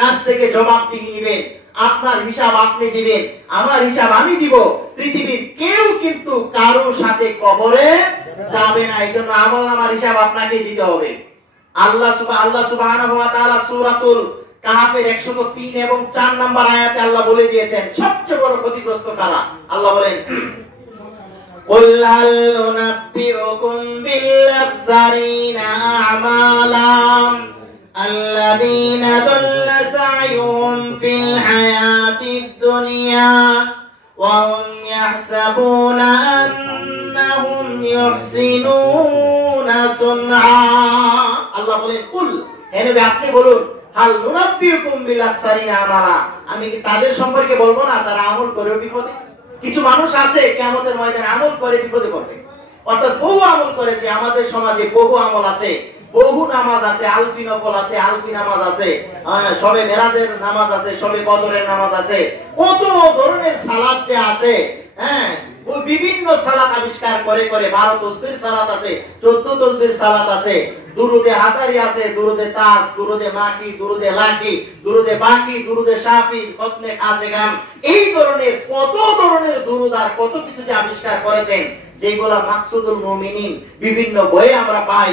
কাছ থেকে জবাবদিহি নেবেন। আপনার হিসাব আপনি দিবেন, আমার হিসাব আমি দিব। পৃথিবীর কেউ কিন্তু কারো সাথে কবরে যাবে না। এই জন্য আমলনামার হিসাব আপনাকে দিতে হবে। আল্লাহ সুবহানাহু ওয়া তাআলা সূরাতুল কাহাফের 103 এবং 4 নম্বর আয়াতে আল্লাহ বলে দিয়েছেন সবচেয়ে বড় ক্ষতিগ্রস্ত কারা। আল্লাহ বলেন, قُلْ هَلْ نُنَبِّئُكُمْ بِالْأَخْسَرِينَ أَعْمَالًا الَّذِينَ ضَلَّ سَعْيُهُمْ فِي الْحَيَاةِ الدُّنْيَا وَهُمْ يَحْسَبُونَ أَنَّهُمْ يُحْسِنُونَ صُنْعًا। আল্লাহ বলেন, কুল, হে নবী আপনি বলুন, হাল নুনাব্বিউকুম বিল আখসারিনা আমালা, আমি কি তাদের সম্পর্কে বলবো না তারা আমল করে বিপদে? কিছু মানুষ আছে কিয়ামতের ময়দানে আমল করে বিপদে পড়বে। অর্থাৎ বহু আমল করেছে, আমাদের সমাজে বহু আমল আছে, বহু নামাজ আছে, আলফি নফল আছে, আলফি নামাজ আছে, সবে মেরাজের নামাজ আছে, সবে কদরের নামাজ আছে, কত ধরনের সালাত যে আছে। হ্যাঁ, ওই বিভিন্ন সালাত আবিষ্কার করে করে 12 তাসবির সালাত আছে, 14 তাসবির সালাত আছে, দুরুদে হাজারি আছে, দুরুদে তাজ, দুরুদে মাকি, দুরুদে লাকি, দুরুদে বাকি, দুরুদে শাফি, খতমে খাজেগাম, এই ধরনের কত ধরনের দুরুদ আর কত কিছু যে আবিষ্কার করেছেন, যেগুলা মাকসুদুল মুমিনিন বিভিন্ন বইয়ে আমরা পাই।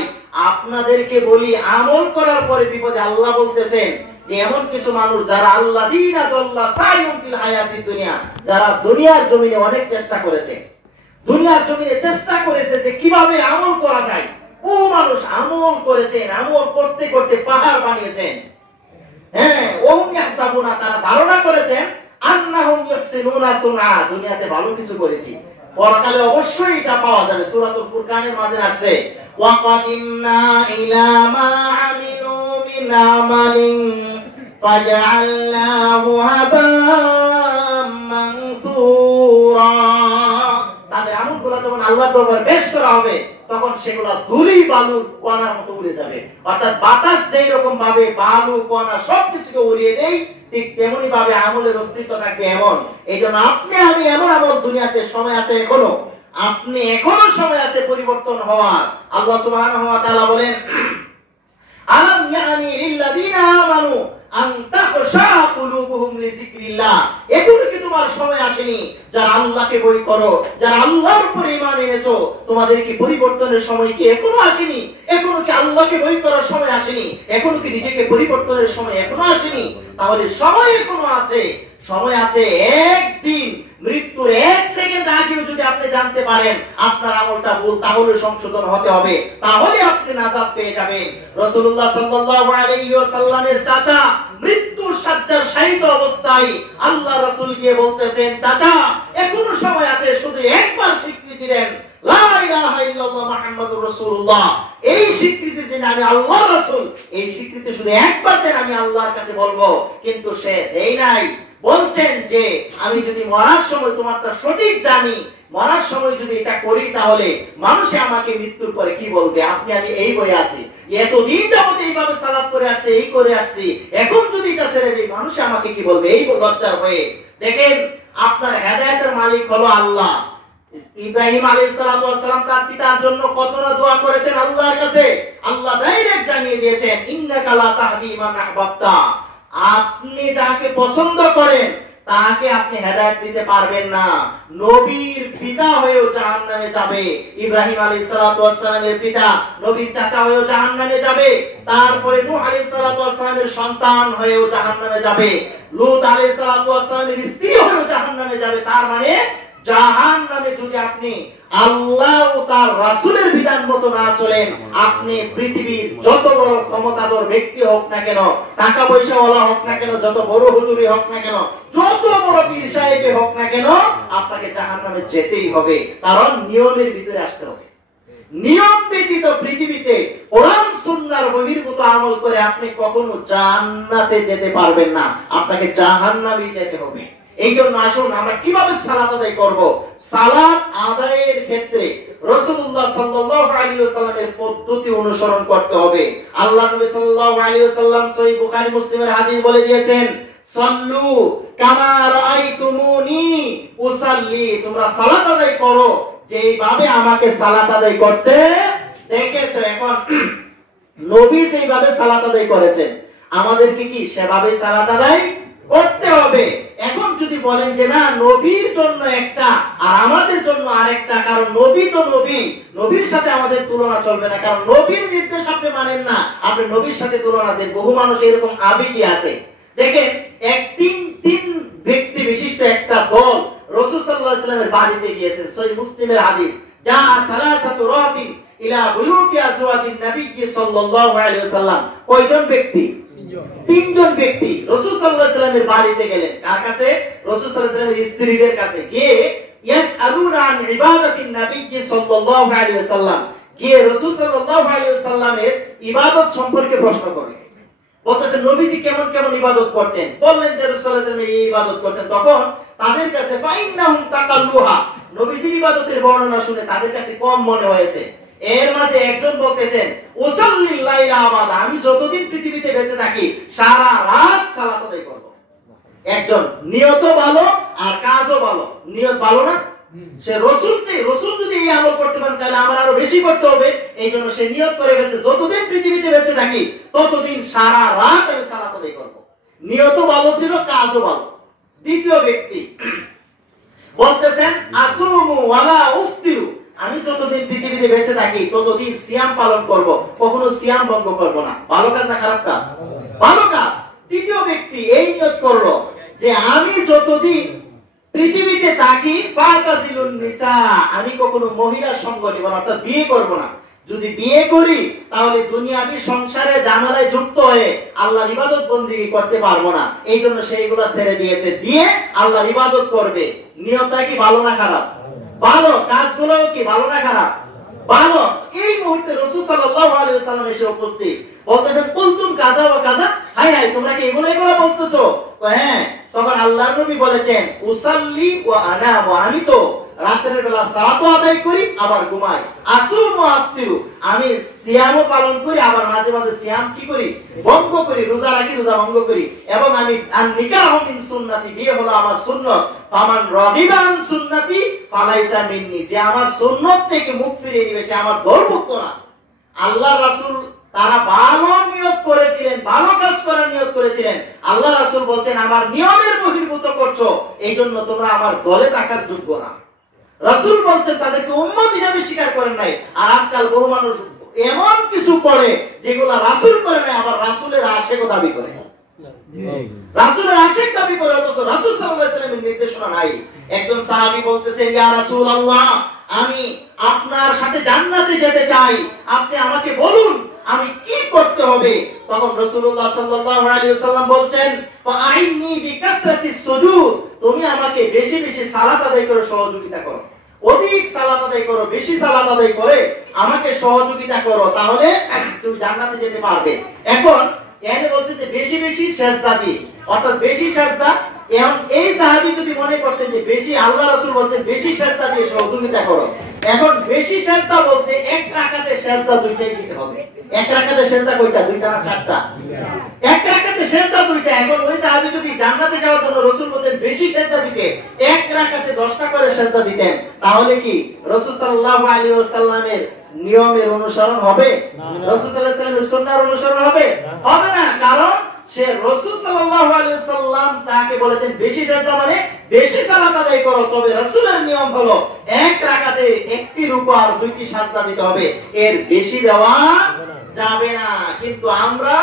আপনাদেরকে বলি, আমল করার পরে বিপদে আল্লাহ বলতেছেন যে এমন কিছু মানুষ যারা আল্লাযীনা দাল্লা সাইয়ুম ফিল হায়াতিদ দুনিয়া, যারা দুনিয়ার জমিনে অনেক চেষ্টা করেছে, দুনিয়ার জমিনে চেষ্টা করেছে যে কিভাবে আমল করা যায়। ও মানুষ আমল করেছেন, আমল করতে করতে পাহাড় বানিয়েছেন। হ্যাঁ, ওহুম ইয়াহসাবুনা, তারা ধারণা করেছেন আন্নাহুম ইউহসিনুনা সুনআ, দুনিয়াতে ভালো কিছু করেছি, পরকালে অবশ্যই এটা পাওয়া যাবে। সূরাতুল ফুরকানের মাঝে আসছে, ওয়া কাদিমনা ইলা মা আমিলু মিন আমালিন ফাজআলনাহু হাবাম মানসুরা। তাদের আমলগুলো যখন আল্লাহর দরবারে পেশ করা হবে তখন সেগুলো ধুলি বালু কণার মতো উড়ে যাবে। অর্থাৎ বাতাস যেই রকম ভাবে বালু কণা সবকিছুকে উড়িয়ে দেয়, ঠিক তেমনি ভাবে আমলের অস্তিত্ব থাকবে এমন। এই জন্য আপনি আমি এমন আমল, দুনিয়াতে সময় আছে এখনো, আপনি এখনো সময় আছে পরিবর্তন হওয়ার। আল্লাহ সুবহানাহু ওয়া তাআলা বলেন, আলাম ইয়ানি লিল্লাযিনা আমানু আন তাখশা কুলুবুহুম লিযিকরিল্লাহ, এখনো কি তোমার সময় আসেনি যারা আল্লাহকে ভয় করো, যারা আল্লাহর উপরে ঈমান এনেছো, তোমাদের কি পরিবর্তনের সময় কি এখনো আসেনি? এখনো কি আল্লাহকে ভয় করার সময় আসেনি? এখনো কি নিজেকে পরিবর্তনের সময় এখনো আসেনি? তাহলে সময় এখনো আছে, সময় আছে। একদিন মৃত্যুর 1 সেকেন্ড আগেও যদি আপনি জানতে পারেন আপনার আমলটা ভুল, তাহলে সংশোধন হতে হবে, তাহলে আপনি নাজাত পেয়ে যাবেন। রাসূলুল্লাহ সাল্লাল্লাহু আলাইহি ওয়াসাল্লামের চাচা মৃত্যুর শয্যার শায়িত অবস্থায় আল্লাহ রাসূল গিয়ে বলতেছেন, চাচা এখনো সময় আছে, শুধু একবার স্বীকৃতি দেন লা ইলাহা ইল্লাল্লাহ মুহাম্মাদুর রাসূলুল্লাহ, এই স্বীকৃতি দেন আমি আল্লাহর রাসূল, এই স্বীকৃতি শুধু একবার দেন, আমি আল্লাহর কাছে বলবো। কিন্তু সে দেই নাই। বলছেন যে আমি যদি মরার সময় তোমারটা সঠিক জানি, মরার সময় যদি এটা করি তাহলে মানুষে আমাকে মৃত্যুর পরে কি বলবে? আপনি আমি এই বই আছি, এতদিন যাবত এইভাবে সালাত করে আসছে, এই করে আসছি, এখন যদি এটা ছেড়ে দিই মানুষে আমাকে কি বলবে? এই লজ্জার হয়ে। দেখেন, আপনার হেদায়েতের মালিক হলো আল্লাহ। ইব্রাহিম আলাইহিস সালাতু ওয়াস সালাম তার পিতার জন্য কত না দোয়া করেছেন আল্লাহর কাছে। আল্লাহ ডাইরেক্ট জানিয়ে দিয়েছেন, ইন্নাকা লা তাহদি মান আহবাবতা, আপনি যাকে পছন্দ করেন তাকে আপনি হেদায়েত দিতে পারবেন না। নবীর পিতা হয়েও জাহান্নামে যাবে, ইব্রাহিম আলাইহিস সালাতু ওয়াস সালামের পিতা নবীর চাচা হয়েও জাহান্নামে যাবে, তারপরে নূহ আলাইহিস সালাতু ওয়াস সালামের সন্তান হয়েও জাহান্নামে যাবে, লূত আলাইহিস সালাতু ওয়াস সালামের স্ত্রী হয়েও জাহান্নামে যাবে। তার মানে জাহান্নামে যদি আপনি আল্লাহ ও তার রাসূলের বিধান মতো না চলেন, আপনি পৃথিবীর যত বড় ক্ষমতাধর ব্যক্তি হোক না কেন, টাকা পয়সাওয়ালা হোক না কেন, যত বড় হুজুরি হোক না কেন, যত বড় পীর সাহেব হোক না কেন, আপনাকে জাহান্নামে যেতেই হবে। কারণ নিয়মের ভিতরে আসতে হবে। নিয়ম ব্যতীত পৃথিবীতে কোরআন সুন্নাহর বহির্ভূত আমল করে আপনি কখনো জান্নাতে যেতে পারবেন না, আপনাকে জাহান্নামে যেতে হবে। এই জন্য আসুন আমরা কিভাবে সালাত আদায় করব। সালাত আদায়ের ক্ষেত্রে রাসূলুল্লাহ সাল্লাল্লাহু আলাইহি ওয়াসাল্লামের পদ্ধতি অনুসরণ করতে হবে। আল্লাহ নবী সাল্লাল্লাহু আলাইহি ওয়াসাল্লাম সহিহ বুখারী মুসলিমের হাদিস বলে দিয়েছেন, সাল্লু কামা রাআইতুমুনি উসাল্লি, তোমরা সালাত আদায় করো যেইভাবে আমাকে সালাত আদায় করতে দেখেছো। এখন নবী যেইভাবে সালাত আদায় করেছেন, আমাদেরকে কি সেভাবে সালাত আদায় করতে হবে। এখন যদি বলেন যে না নবীর জন্য একটা আর আমাদের জন্য আরেকটা, কারণ নবী তো নবী, নবীর সাথে আমাদের তুলনা চলবে না, কারণ নবীর নির্দেশ আপনি মানেন না, আপনি নবীর সাথে তুলনা দেন। বহু মানুষ এরকম আবেগী আছে। দেখেন তিন ব্যক্তি বিশিষ্ট একটা দল রাসূল সাল্লাল্লাহু আলাইহি ওয়াসাল্লামের বাড়িতে গিয়েছেন। সহিহ মুসলিমের হাদিস, যা সালাসাতু রাতিন ইলা বুয়ুতি আজওয়াজিন নবী সাল্লাল্লাহু আলাইহি ওয়াসাল্লাম। কয়জন ব্যক্তি? তিনজন ব্যক্তি রাসূল সাল্লাল্লাহু আলাইহি ওয়াসাল্লামের বাড়িতে গেলেন। কার কাছে? রাসূল সাল্লাল্লাহু আলাইহি ওয়াসাল্লামের স্ত্রীদের কাছে। গিয়ে ইয়াসআলুনা আন ইবাদাতিন নবী সাল্লাল্লাহু আলাইহি ওয়াসাল্লাম, গিয়ে রাসূল সাল্লাল্লাহু আলাইহি ওয়াসাল্লামের ইবাদত সম্পর্কে প্রশ্ন করে। বলতেছে নবীজি কেমন কেমন ইবাদত করতেন। বললেন যে রাসূল সাল্লাল্লাহু আলাইহি ওয়াসাল্লাম এই ইবাদত করতেন। তখন তাদের কাছে ফাইন্নাহুম তাকাল্লুহা, নবীজির ইবাদতের বর্ণনা শুনে তাদের কাছে কম মনে হয়েছে। এর মাঝে একজন বলতেছেন উসাল্লিল লাইলা আবাদা, আমি যতদিন পৃথিবীতে বেঁচে থাকি সারা রাত সালাত আদায় করব। একজন নিয়ত ভালো আর কাজও ভালো। নিয়ত ভালো না, সে রাসূল যদি এই আমল করতে পারেন তাহলে আমার আরো বেশি করতে হবে। এইজন্য সে নিয়ত করে গেছে যতদিন পৃথিবীতে বেঁচে থাকি ততদিন সারা রাত আমি সালাত আদায় করব। নিয়ত ভালো ছিল, কাজও ভালো। দ্বিতীয় ব্যক্তি বলতেছেন আসুমু ওয়ালা উফতিরু, আমি যতদিন পৃথিবীতে বেঁচে থাকি ততদিন সিয়াম পালন করব, কখনো সিয়াম ভঙ্গ করব না। ভালো কাজ না খারাপ কাজ? ভালো কাজ। তৃতীয় ব্যক্তি এই নিয়ত করলো যে আমি যতদিন পৃথিবীতে থাকি ফাতাজিলুন নিসা, আমি কখনো মহিলা সঙ্গ নিব না, অর্থাৎ বিয়ে করব না। যদি বিয়ে করি তাহলে দুনিয়াবি সংসারে ঝামেলায় যুক্ত হয়ে আল্লাহর ইবাদত বন্দেগী করতে পারবো না। এই জন্য সেইগুলো ছেড়ে দিয়েছে, দিয়ে আল্লাহর ইবাদত করবে। নিয়তটা কি ভালো না খারাপ? ভালো। কাজগুলো কি ভালো না খারাপ? ভালো। এই মুহূর্তে রাসূল সাল্লাল্লাহু আলাইহি ওয়াসাল্লাম এসে উপস্থিত, বলতেছেন কুলতুম কাযা ওয়া কাযা, হাই হাই তোমরা কি এগুলো বলতেছো? হ্যাঁ। তখন আল্লাহর নবী বলেছেন উসাল্লি ওয়া আনামু, আমি তো রাতের বেলা সালাত আদায় করি আবার ঘুমাই। আসুমু আফতিরু, আমি সিয়ামও পালন করি আবার মাঝে মাঝে সিয়াম কি করি? ভঙ্গ করি। রোজা রাখি, রোজা ভঙ্গ করি। এবং আমি নিকাহু মিন সুন্নতি, বিয়ে হলো আমার সুন্নাত। ফামান রাগিবা আন সুন্নতি ফালাইসা মিন্নি, যে আমার সুন্নাত থেকে মুখ ফিরিয়ে নেবে সে আমার দলভুক্ত না। আল্লাহর রাসূল তারা ভালো নিয়ত করেছিলেন, ভালো কাজ করার নিয়ত করেছিলেন। আল্লাহ রাসূল বলছেন আমার নিয়মের বহির্ভূত করছো, এইজন্য তোমরা আমার দলে থাকার যোগ্য না। রাসূল বলছেন তাদেরকে উম্মত হিসেবে স্বীকার করেন নাই। আর আজকাল বহু মানুষ এমন কিছু করে যেগুলো রাসূল করে নাই, আবার রাসূলের আশিক দাবি করে। রাসূলের আশিক দাবি করে, অথচ রাসূল সাল্লাল্লাহু আলাইহি ওয়াসাল্লামের নির্দেশনা নাই। একজন সাহাবী বলতেছেন ইয়া রাসূলুল্লাহ, আমি আপনার সাথে জান্নাতে যেতে চাই, আপনি আমাকে বলুন আমি কি করতে হবে। তখন রাসূলুল্লাহ সাল্লাল্লাহু আলাইহি ওয়াসাল্লাম বলছেন ফাআইনি বিকাসরাতিস সুজুদ, তুমি আমাকে বেশি বেশি সালাত আদায় করে সহযোগিতা করো, অধিক সালাত আদায় করো, বেশি সালাত আদায় করে আমাকে সহযোগিতা করো, তাহলে তুমি জান্নাতে যেতে পারবে। এখন এখানে বলছে যে বেশি বেশি সিজদা দিয়ে, অর্থাৎ বেশি সিজদা। এখন এই সাহাবী যদি মনে করতেন যে বেশি, আল্লাহ রাসূল বলতেন বেশি সিজদা দিয়ে সহযোগিতা করো। এখন বেশি সিজদা বলতে এক রাকাতে সিজদা দুইটাই দিতে হবে। এক রাকাতে সিজদা কয়টা? দুইটা না চারটা? এক রাকাতে সিজদা দুইটা। এখন ওই সাহাবী যদি জান্নাতে যাওয়ার জন্য রাসূল বলতেন বেশি সিজদা দিতে, এক রাকাতে 10টা করে সিজদা দিতেন, তাহলে কি রাসূল সাল্লাল্লাহু আলাইহি ওয়াসাল্লামের নিয়মের অনুসরণ হবে? রাসূল সাল্লাল্লাহু আলাইহি ওয়াসাল্লামের সুন্নাহর অনুসরণ হবে? হবে না। কারণ সে রাসূল সাল্লাল্লাহু আলাইহি ওয়াসাল্লাম তাকে বলেছেন বেশি সিজদা মানে বেশি সালাত আদায় করো। তবে রাসূলের নিয়ম হলো এক রাকাতে একটি রুকু আর দুইটি সাজদা দিতে হবে, এর বেশি দেওয়া যাবে না। কিন্তু আমরা